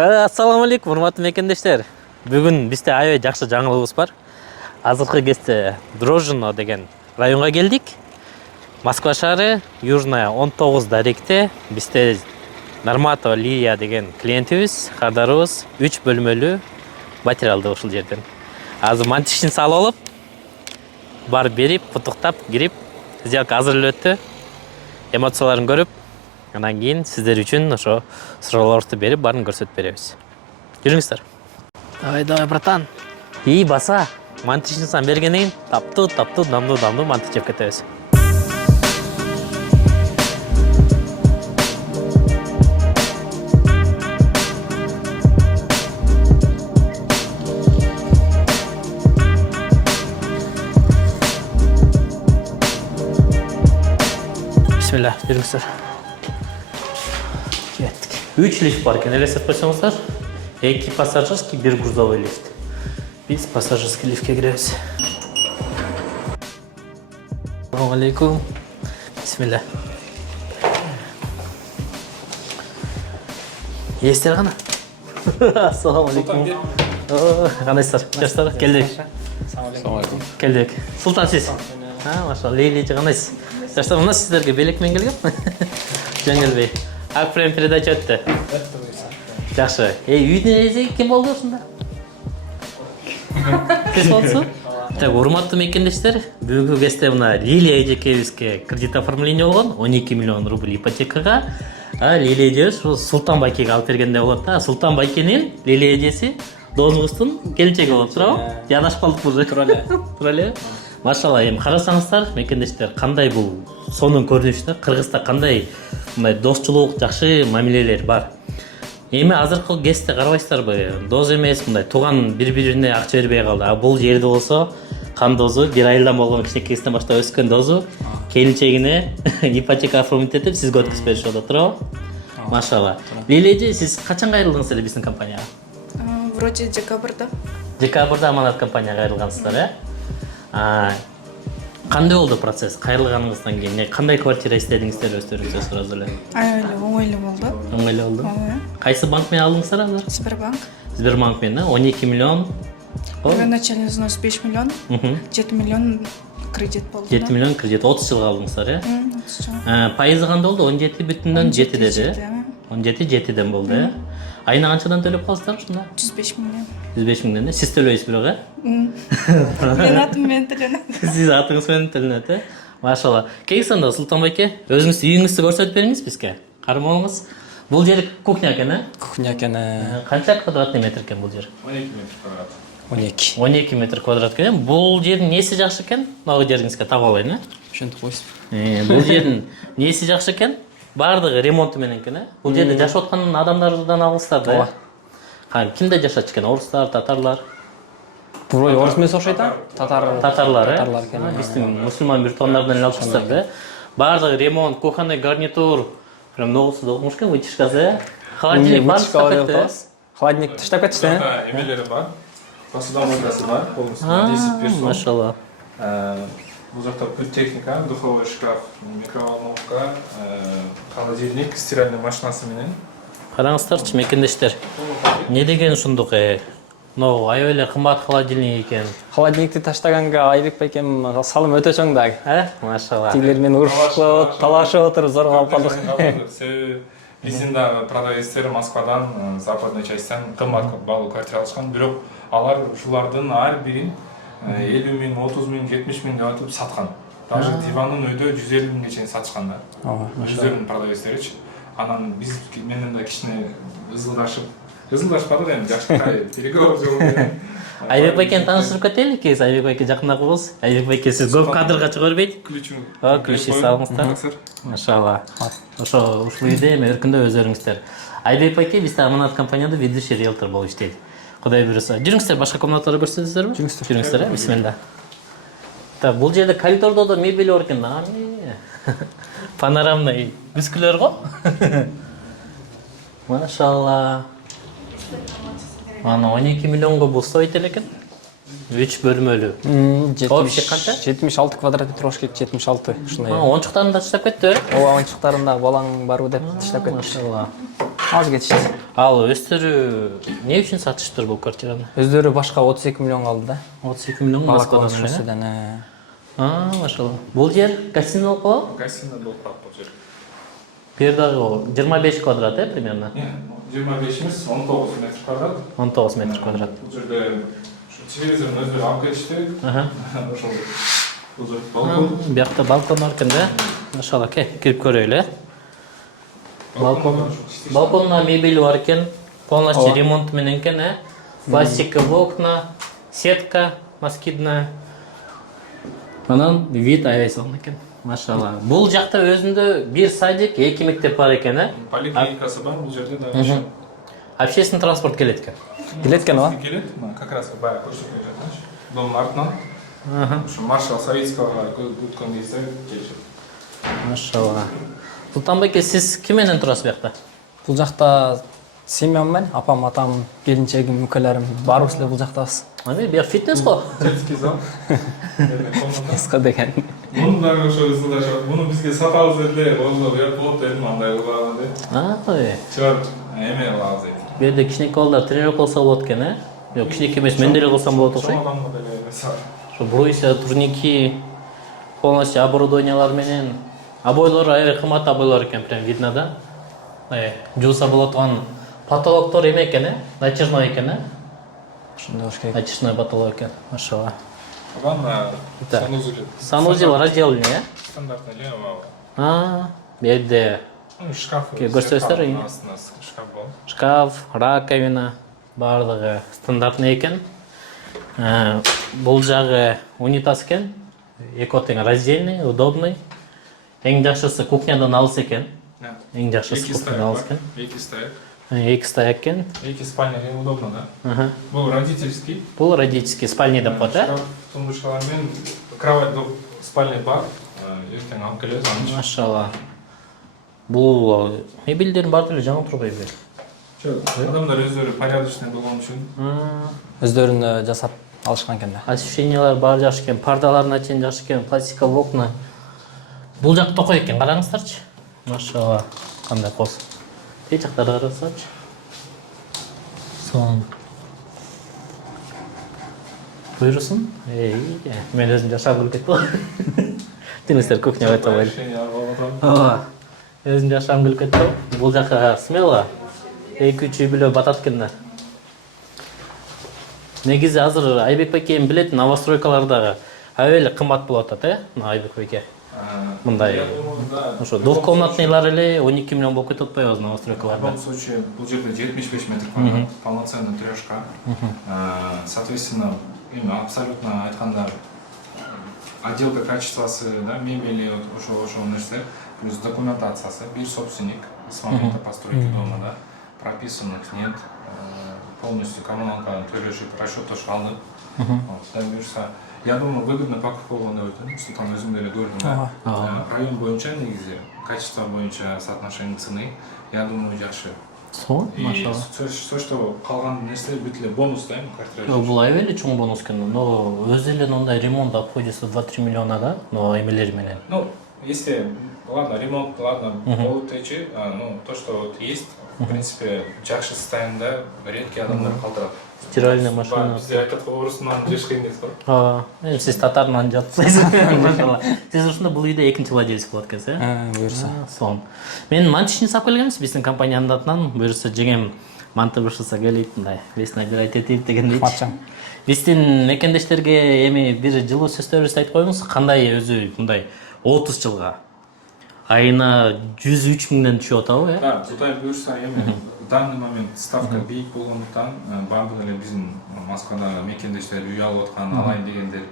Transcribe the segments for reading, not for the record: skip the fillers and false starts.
Ассаламу алейкум, урматтуу мекендештер. Бүгүн бизде аябай жакшы жаңылыгыбыз бар. Азыркы кезде Дрожжино деген районга келдик. Москва шаары, Южная 19 даректе бизде Нарматова Лия деген клиентибиз, кардарыбыз 3 бөлмөлүү пәтер алды ушул жерден. Азыр монтажын салып алып, барып берип, куттуктап, кирип, сделка азыр эле өттү. Эмоцияларын көрүп, анан кийин сиздер үчүн ошо суроолорду берип, баарын көрсөтүп беребиз. Жүрүңүздөр. Давай, братан. И баса, монтажын бергенден кийин таптуу, дамдуу монтаж жасап кетебиз. Бисмилlah, жүрүңүздөр. Кеттик. 3 лифт бар экен, элестеп койсоңуздар. 2 пассажирский, 1 грузовой лифт. Биз пассажирский лифтке киребиз. Ассаламу алейкум. Бисмилlah. Естер кана? Ассаламу алейкум. Кандайсыздар? Жаштар, келдик. Ассаламу алейкум. Келдик. Султан сиз? Машалла, Лейличи кандайсыз? Жаштар, мына сиздерге белекмен келгем. Жеңилбей. Ак прям передача өттү. Жакшы. Үйдө эзеги ким болду ушунда? Сиз болсу? Так, урматтуу мекендештер, бүгүнкү кезде мына Лилия эжекебизге кредит оформление болгон 12 миллион рубль ипотекага. Лилия эжебиз Султан байкеге алып бергенде болот да. Султан байкенин Лилия эжеси доосуңуздун келинчеги болот, туурабы? Жанашып калдык бул. Туура эле. Туура эле. Машалла, эми карасаңыздар, мекендештер, кандай бул сонун көрүнүштө, Кыргызда кандай мындай достчулук, жакшы мамилелер бар. Эми азыркы кезде карабайсыздарбы? Доз эмес, мындай тууган бири-бирине акча бербей калды. Бул жерде болсо кан дозу, 1 айылдан болгон кичинекейсинен баштап өскөн дозу келинчегине ипотека оформить этип сизге өткүзүп беришип атат, туурабы? Машалла. Лилия, сиз качан кайрылдыңыз эле биздин компанияга? Вроде декабрда. Декабрда Аманат компанияга кайрылгансыздар, Кандай болду процесс? Кайрылганыңыздан кийин кандай квартира издедиңиздер өздөрүңүзгө сурасыз эле? Оңойлуу болду. Оңойлуу болду. Кайсы банк менен алдыңыздар азыр? Сбербанк. Сбербанк менен 12 миллион. Первоначальный взнос 5 миллион. 7 миллион кредит болду. 7 миллион кредит 30 жылга алдыңыздар, Пайызы кандай болду? 17,7 деди. 17,7ден болду, Айына канчадан төлөп каласыздар ушунда? 105 миллион. 105 миллион. Сиз төлөйсүз бирок, Мен атым менен төлөнөт. Сиз атыңыз менен төлөнөт, Машалла. Кейсонда Султан байке, өзүңүз үйүңүздү көрсөтүп бериңиз бизге. Кармооңуз. Бул жер кухня экен, Кухня экен. Канча квадратный метр экен бул жер? 12 метр квадрат. 12 метр квадрат экен. Бул жердин неси жакшы экен? Мына жериңизге таап алайын, Ошентип койсуз. Бул жердин неси жакшы экен? Бардыгы ремонту менен экен, Бул жерде жашап аткан адамдардан алгыстар да. Кимде жашачу экен? Орустар, татарлар? Бурой орус эмес окшойт, татарлар, Татарлар экен. Биздин мусулман бир тоннордон эле алышкандар да. Бардыгы ремонт, кухонный гарнитур, прям ногусу докмуш экен, вытяжкасы, холодильник бар таштап. Холодильник таштап кетишти, Эмелери бар. Посудомойкасы бар. Полностью 10 персон. Машалла. Бул жакта бүт техника, духовой шкаф, микроволновка, холодильник, стиральный машинасы менен. Караңыздарчы, мекендештер. Не деген ушундук, аябай эле кымбат холодильник экен. Холодильникти таштаганга Айбек байкем салым өтө чоң да. Машалла. Тигилер мени урушуп, талашып отуруп зорго алып калдык. Себеби биздин да продавецтер Москвадан, западный частьтан кымбат баалуу квартира алышкан, бирок алар ушулардын ар бирин 50 миң, 30 миң, 70 миң деп атып саткан. Даже диванын өйдө 150 миңге чейин сатышкан да. Өздөрүнүн продавецтеричи. Анан биз менен да кичине ызылдашпадык эми, жакшы переговор жолу менен. Айбек байкени тааныштырып кетели, кез Айбек байке жакындап калабыз. Айбек байке сиз көп кадрга чыга бербейт. Ключи салыңыздар. Машалла. Ошо ушул үйдө эми өркүндө өздөрүңүздөр. Айбек байке бизде Аманат компанияда ведущий риэлтор болуп иштейт. Кудай буюрса. Жүрүңүздөр, башка комнаталарды көрсөтөсүздарбы? Жүрүңүздөр, бисмилла. Так, бул жерде коридордо да мебель бар экен. Панорамный бүскүлөр го. Машалла. Аны 12 миллионго бул стоит экен. 3 бөлмөлүү. Общий канча? 76 квадрат метр болуш керек, 76 ушундай. Оңчуктарын да таштап кетти, Ооба, оңчуктарында балаң барбы деп таштап кетти. Машалла. Азыр кетишти. Ал өздөрү эмне үчүн сатыштыр бул квартираны? Өздөрү башка 32 миллион алды да. 32 миллион Балаково Москвадан эле. шоссыдан. Машалла. Бул жер гостиный болуп калат? Гостиный болуп калат бул жер. Бу жердагы 25 квадрат примерно. 25 эмес, 19 метр квадрат. 19 метр квадрат. Бул жерде телевизордун өздөрү алып кетишти. Ошол бул жер балкон. Биякта балкон бар экен да. Машалла, кирип көрөлү. Балконна мебель бар экен. Полностью ремонт менен экен, пластиковый окна, сетка москитная. Анан вид аябай сонун экен. Машалла. Бул жакта өзүндө бир садик, 2 мектеп бар экен, Поликлиникасы бар бул жерде да. Общественный транспорт келет экен. Келет экен ооба. Келет, как раз баягы көрсөтүп жатат. Домдун артынан. Ушу маршал Советского өткөн кезде келишет. Машалла. Султанбеке, сиз ким менен турасыз биякта? Бул жакта семьям менен, апам, атам, келинчегим, мүкөлөрүм баарыбыз эле бул жактабыз. Бияк фитнес го. Детский зал. Комната. Эска деген. Муну дагы ошо ысылдашат. Муну бизге сатабыз эле, болду, болот дедим, андай кылбаган де. Чор, эме кылабыз дейт. Бу жерде кичинекей балдар тренировка кылса болот экен, Жок, кичинекей эмес, мен деле кылсам болот окшойт. Чоң адамга деле эмес. Ошо брусья, турники, полностью оборудованиялар менен. Обойлор аябай кымбат обойлор экен, прям видно да. Жууса болот турган потолоктор эме экен, натяжной экен, Ошондой болуш керек. натяжной потолок экен. Машалла. Ванна, санузел. Санузел разделение, Стандартный эле бул. бу жерде Шкаф. көрсөтөсүздөр, Астында шкаф бар. шкаф, раковина, баардыгы стандартный экен. Бул жагы унитаз экен. Эки тең раздельный, удобный. Эң жакшысы кухнядан алыс экен. Эң жакшысы кухнядан алыс экен. Эки стояк. Эки стояк экен. Эки спальня удобно, да? Бул родительский. Бул родительский спальня деп коет, Шкаф, тумбочкалар менен кровать спальня бар. Эртең алып келебиз аны. Машалла. Бул мебелдердин баардыгы эле жаңы турбайбы? Адамдар өздөрү порядочный болгон үчүн. Өздөрүн жасап алышкан экен да. Освещениялар баары жакшы экен, пардаларына чейин жакшы экен, пластиковый окна. Бул жак токой экен, караңыздарчы. Машалла, кандай кос. Тек жактарды карасачы. Сон. Буйрусун. Мен өзүм жашап көрүп кеттим. Теңиздер кухняга өтө Решение Өзүм жашам келип кеттим. Бул жака смело 2-3 үй бүлө батат экен да. Негизи азыр Айбек байкем билет, новостройкаларда аябай эле кымбат болуп атат, Айбек байке. Мындай ошо двухкомнатныйлар эле 12 миллион болуп кетип атпайбы азыр новостройкаларда. В любом случае, бул жерде 75 метр квадрат, полноценный трёшка. Соответственно, абсолютно айтканда отделка качествосы, да, мебели, ошол нерсе, плюс документациясы, бир собственник с момента постройки дома, да, прописанных нет, полностью коммуналка төлөшүп, расчет алды. Я думаю, выгодно покупкалганда өтөн. Султан өзүм деле көрдүм. Район боюнча негизи, качество боюнча соотношение цены, я думаю, жакшы. Сон, машалла. Все, что калган нерсе бүт эле бонус да, квартира. Бул аябай эле чоң бонус экен. Но өзү эле мындай ремонт обходится 2-3 миллиона да, но эмелер менен. Ну, если, ладно, ремонт, ладно, болуп течи, ну, то, что вот есть, в принципе, жакшы состояниеда редкий адамдар калтырат. Стиральная машина. Бизде айтат го орусунан жеш кыйын дейт го. Сиз татарынан жатсыз. Машалла. Сиз ушунда бул үйдө экинчи владелец болот экенсиз, Буюрса. Сон. Мен мантичный сап келгенбиз биздин компаниянын атынан. Буюрса жеңем манты бышылса келип мындай весна бирайт этип дегендейчи. Матчаң. Биздин мекендештерге эми бир жылуу сөздөрүңүздү айтып коюңуз. Кандай өзү мындай 30 жылга айына 103 миңден түшүп атабы, Да, Кудай буюрса эми в данный момент ставка бийик болгондуктан баардык эле биздин Москвада мекендештер үй алып аткан алайын дегендер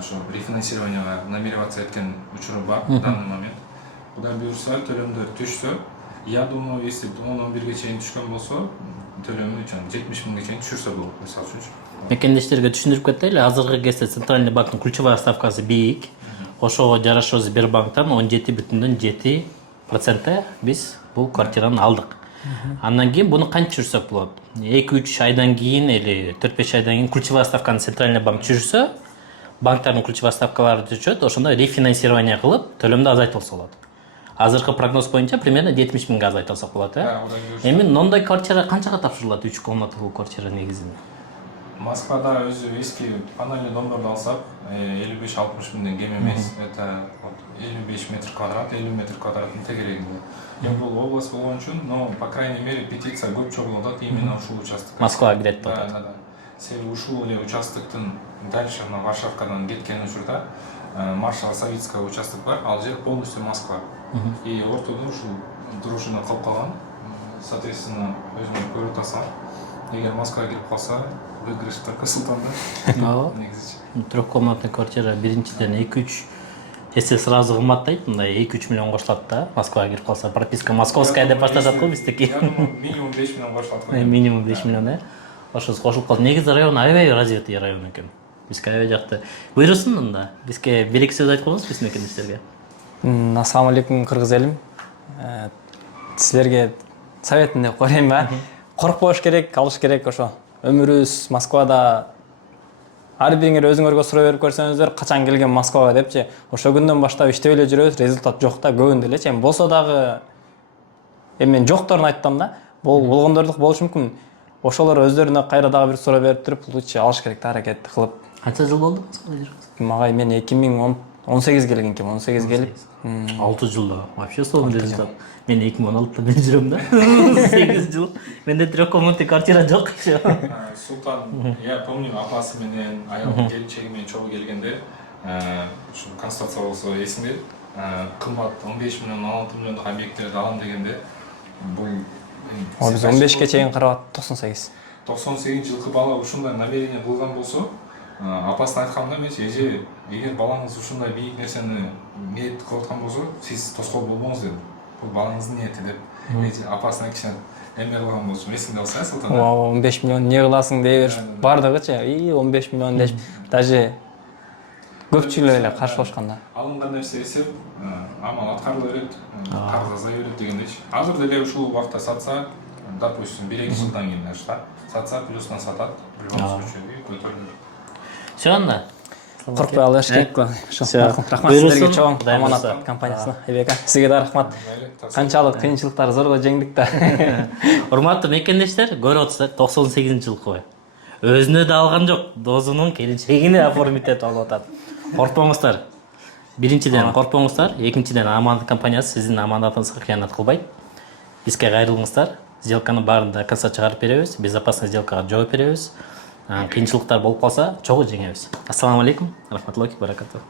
ошо рефинансированияга намереваться эткен учуру бар в данный момент. Кудай буюрса төлөмдөр түшсө, я думаю, если 10-11ге чейин түшкөн болсо, төлөмү 70 миңге чейин түшүрсө болот, мисалы үчүн. Мекендештерге түшүндүрүп кетели. Азыркы кезде Центральный банктын ключевая ставкасы бийик. Ошого жараша Сбербанктан 17,7% биз бул квартираны алдык. Андан кийин буну канча түшүрсөк болот? 2-3 айдан кийин или 4-5 айдан кийин ключевая ставканы Центральный банк түшүрсө, банктардын ключевая ставкалары түшөт, ошондо рефинансирование кылып, төлөмдү азайтып алса болот. Азыркы прогноз боюнча примерно 70 миңге азайт алсак болот, э? Эми мындай квартира канчага тапшырылат 3 комнаталуу квартира негизинде? Москвада өзү эски панельный домдорду алсак 55-60 миңден кем эмес. Это 55 метр квадрат, 50 метр квадраттын тегерегинде. Эми бул область болгон үчүн, но по крайней мере петиция көп чогулат именно ушул участок. Москвага кирет болот. Да. Себеби ушул эле участоктун дальше на Варшавкадан кеткен учурда Маршал Савицкая участок бар, ал жер полностью Москва. И ортодо ушул дружина калып калган. Соответственно, өзүңөр көрүп атасыңар. Эгер Москвага кирип калса, выигрыш только Султанда. Негизичи. Трехкомнатный квартира биринчиден 2-3 эсе сразу кымбаттайт, мындай 2-3 миллион кошулат да. Москвага кирип калса, прописка московская деп башташат го биздики. Я думаю, минимум 5 миллион кошулат го. Минимум 5 миллион, э? Ошо кошулуп калды. Негизи район аябай развитый район экен. Бизге аябай жакты. Буйрусун анда. Бизге бир-эки сөз айтып коңуз биздин мекендештерге. Ассаламу алейкум, кыргыз элим. Силерге советин деп коеюн ба? Коркпош керек, алыш керек ошо. Өмүрүбүз Москвада ар бириңер өзүңөргө суроо берип көрсөңүздөр, качан келген Москвага депчи. Ошо күндөн баштап иштеп эле жүрөбүз, результат жок да, көбүндө элечи. Эми болсо дагы мен жокторун айттым да. Болгондордук болушу мүмкүн. Ошолор өздөрүнө кайра дагы бир суроо берип туруп, лучше алыш керек да, аракетти кылып. Канча жыл болду Москвада жүргөнүңүз? Мага мен 2018 келгенким, 18 келип 6 жылда. Вообще сонун результат. Мен 2016-да мен жүрөм да. 8 жыл. Менде трехкомнатный квартира жок ещё. Султан, я помню, апасы менен аялы келинчеги менен чогуу келгенде, ушу конституция болсо эсимде, кымбат 15 миллион, 16 миллиондук объекттерди алам дегенде, бул биз 15ке чейин карап 98. 98 жылкы бала ушундай намерение кылган болсо, апасына айткам эмес, эже, эгер балаңыз ушундай бийик нерсени ниет кылып аткан болсо, сиз тоскоол болбоңуз дедим. Бул балаңыздын ниети деп. Эже апасына кичине эме кылган болчу, эсиңде болсо, Султан. 15 миллион не кыласың дей берип бардыгычы, 15 миллион дешип, даже көпчүлөр эле каршы болушкан да. Алынган нерсе эсеп, амал аткарыла берет, карыз азая берет дегендечи. Азыр деле ушул убакта сатса, допустим, 1-2 жылдан кийин сатса, плюстан сатат, в любом случае, көтөрүлөт. Всё анда. Коркпой ала бериш керек го. Рахмат сиздерге чоң аманат компаниясына. Эбека, сизге да рахмат. Канчалык кыйынчылыктар зорго жеңдик да. Урматтуу мекендештер, көрүп атсыздар, 98-жылкы. Өзүнө да алган жок, досунун келинчегине оформить этип алып атат. Коркпоңуздар. Биринчиден коркпоңуздар, экинчиден аманат компаниясы сиздин аманатыңызга кыянат кылбайт. Бизге кайрылыңыздар. Сделканы баарында касса чыгарып беребиз, безопасный сделкага жооп беребиз. Кыйынчылыктар болуп калса, чогуу жеңебиз. Ассаламу алейкум, рахматуллахи баракатух.